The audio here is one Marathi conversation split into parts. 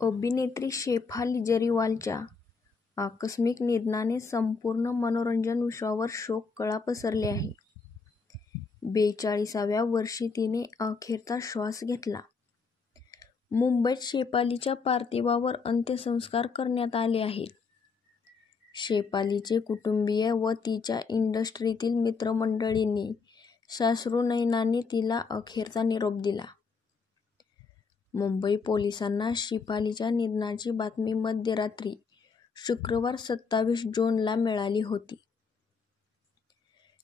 अभिनेत्री शेफाली जरीवालच्या आकस्मिक निधनाने संपूर्ण मनोरंजन विश्वावर शोककळा पसरली आहे. 42व्या वर्षी तिने अखेरचा श्वास घेतला. मुंबईत शेफालीच्या पार्थिवावर अंत्यसंस्कार करण्यात आले आहेत. शेफालीचे कुटुंबीय व तिच्या इंडस्ट्रीतील मित्रमंडळींनी साश्रू नयनांनी तिला अखेरचा निरोप दिला. मुंबई पोलिसांना शेफालीच्या निधनाची बातमी मध्यरात्री शुक्रवार 27 जूनला मिळाली होती.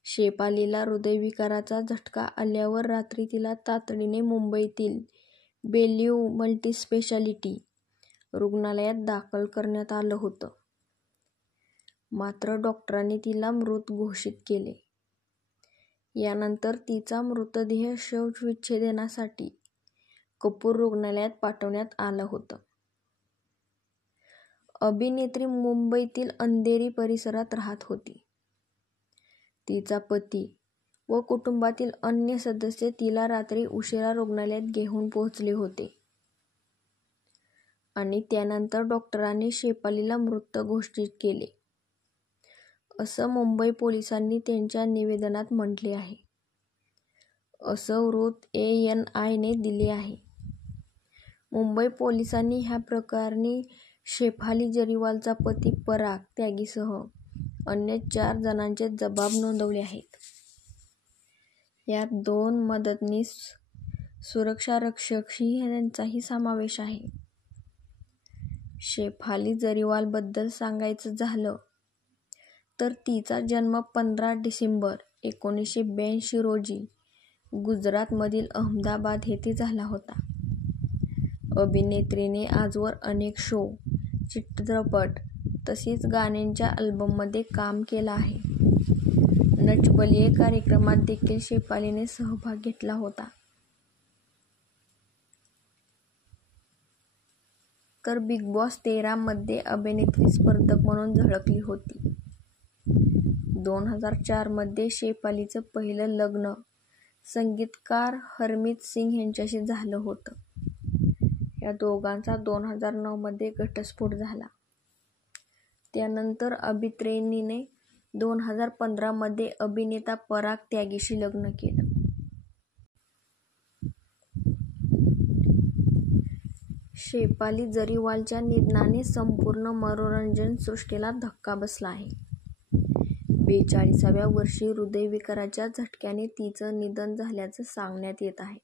शेफालीला हृदयविकाराचा झटका आल्यावर रात्री तिला तातडीने मुंबईतील बेलव्यू मल्टीस्पेशालिटी रुग्णालयात दाखल करण्यात आलं होतं. मात्र डॉक्टरांनी तिला मृत घोषित केले. यानंतर तिचा मृतदेह शवविच्छेदनासाठी कपूर रुग्णालयात पाठवण्यात आलं होतं. अभिनेत्री मुंबईतील अंधेरी परिसरात राहत होती. तिचा पती व कुटुंबातील अन्य सदस्य तिला रात्री उशिरा रुग्णालयात घेऊन पोहोचले होते आणि त्यानंतर डॉक्टरांनी शेफालीला मृत घोषित केले, असं मुंबई पोलिसांनी त्यांच्या निवेदनात म्हटले आहे. असं वृत्त ANI ने दिले आहे. मुंबई पोलिसांनी ह्या प्रकरणी शेफाली जरीवालचा पती पराग त्यागीसह अन्य 4 जणांचे जबाब नोंदवले आहेत. यात 2 मदतनीस सुरक्षारक्षक यांचाही समावेश आहे. शेफाली जरीवालबद्दल सांगायचं झालं तर तिचा जन्म 15 डिसेंबर 1982 रोजी गुजरातमधील अहमदाबाद येथे झाला होता. अभिनेत्रीने आजवर अनेक शो, चित्रपट तसेच गाण्यांच्या अल्बममध्ये काम केलं आहे. नच बलिये कार्यक्रमात देखील शेफालीने सहभाग घेतला होता. तर बिग बॉस 13 मध्ये अभिनेत्री स्पर्धक म्हणून झळकली होती. 2004 मध्ये शेफालीचं पहिलं लग्न संगीतकार हरमीत सिंग यांच्याशी झालं होतं. या दोघांचा 2009 मध्ये घटस्फोट झाला. त्यानंतर अभिनेत्रीने 2015 मध्ये अभिनेता पराग त्यागीशी लग्न केलं. शेफाली जरीवालच्या निधनाने संपूर्ण मनोरंजन सृष्टीला धक्का बसला आहे. 42व्या वर्षी हृदयविकाराच्या झटक्याने तिचं निधन झाल्याचं सांगण्यात येत आहे.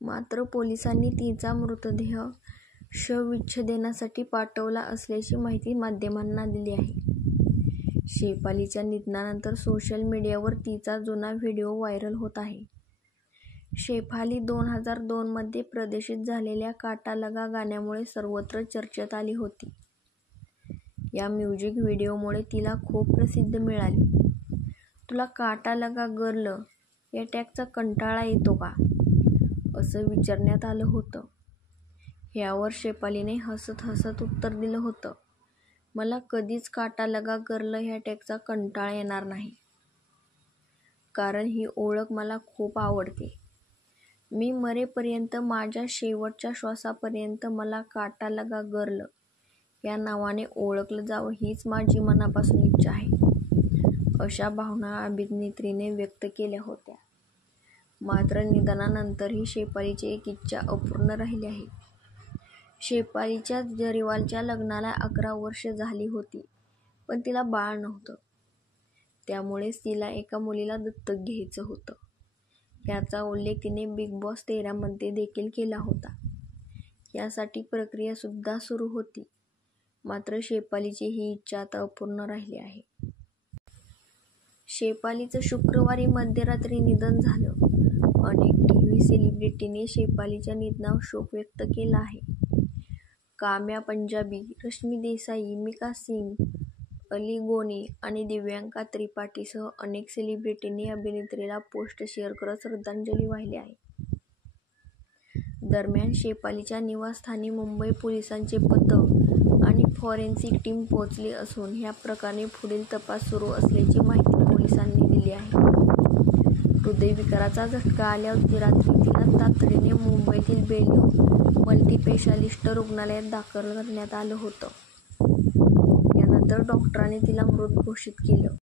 मात्र पोलिसांनी तिचा मृतदेह शवविच्छेदनासाठी पाठवला असल्याची माहिती माध्यमांना दिली आहे. शेफालीच्या निधनानंतर सोशल मीडियावर तिचा जुना व्हिडिओ व्हायरल होत आहे. शेफाली 2002 मध्ये प्रदर्शित झालेल्या काटा लगा गाण्यामुळे सर्वत्र चर्चेत आली होती. या म्युझिक व्हिडिओमुळे तिला खूप प्रसिद्धी मिळाली. तुला काटा लगा गर्ल या टॅगचा कंटाळा येतो का, असं विचारण्यात आलं होतं. यावर शेफालीने हसत हसत उत्तर दिलं होतं, मला कधीच काटा लगा गर्ल ह्या टॅगचा कंटाळा येणार नाही. कारण ही ओळख मला खूप आवडते. मी मरेपर्यंत, माझ्या शेवटच्या श्वासापर्यंत मला काटा लगा गर्ल या नावाने ओळखलं जावं हीच माझी मनापासून इच्छा आहे. अशा भावना अभिनेत्रीने व्यक्त केल्या होत्या. मात्र निधनानंतरही शेफालीची एक इच्छा अपूर्ण राहिली आहे. शेफालीच्या जरीवालच्या लग्नाला 11 वर्षे झाली होती, पण तिला बाळ नव्हतं. त्यामुळेच तिला एका मुलीला दत्तक घ्यायचं होतं. याचा उल्लेख तिने बिग बॉस 13 मध्ये देखील केला होता. यासाठी प्रक्रिया सुद्धा सुरू होती. मात्र शेफालीची ही इच्छा आता अपूर्ण राहिली आहे. शेफालीचं शुक्रवारी मध्यरात्री निधन झालं. अनेक टीव्ही सेलिब्रिटींनी शेफालीच्या निधनावर शोक व्यक्त केला आहे. काम्या पंजाबी, रश्मी देसाई, मिका सिंग, अली गोनी आणि दिव्यांका त्रिपाठीसह अनेक सेलिब्रिटींनी अभिनेत्रीला पोस्ट शेअर करत श्रद्धांजली वाहिली आहे. दरम्यान शेफालीच्या निवासस्थानी मुंबई पोलिसांचे पथक आणि फॉरेन्सिक टीम पोहोचली असून ह्या प्रकरणी पुढील तपास सुरू असल्याची माहिती पोलिसांनी दिली आहे. हृदयविकाराचा झटका आल्यावर रात्री तिला तातडीने मुंबईतील बेलव्यू मल्टी स्पेशालिस्ट रुग्णालयात दाखल करण्यात आलं होतं. यानंतर डॉक्टरांनी तिला मृत घोषित केलं.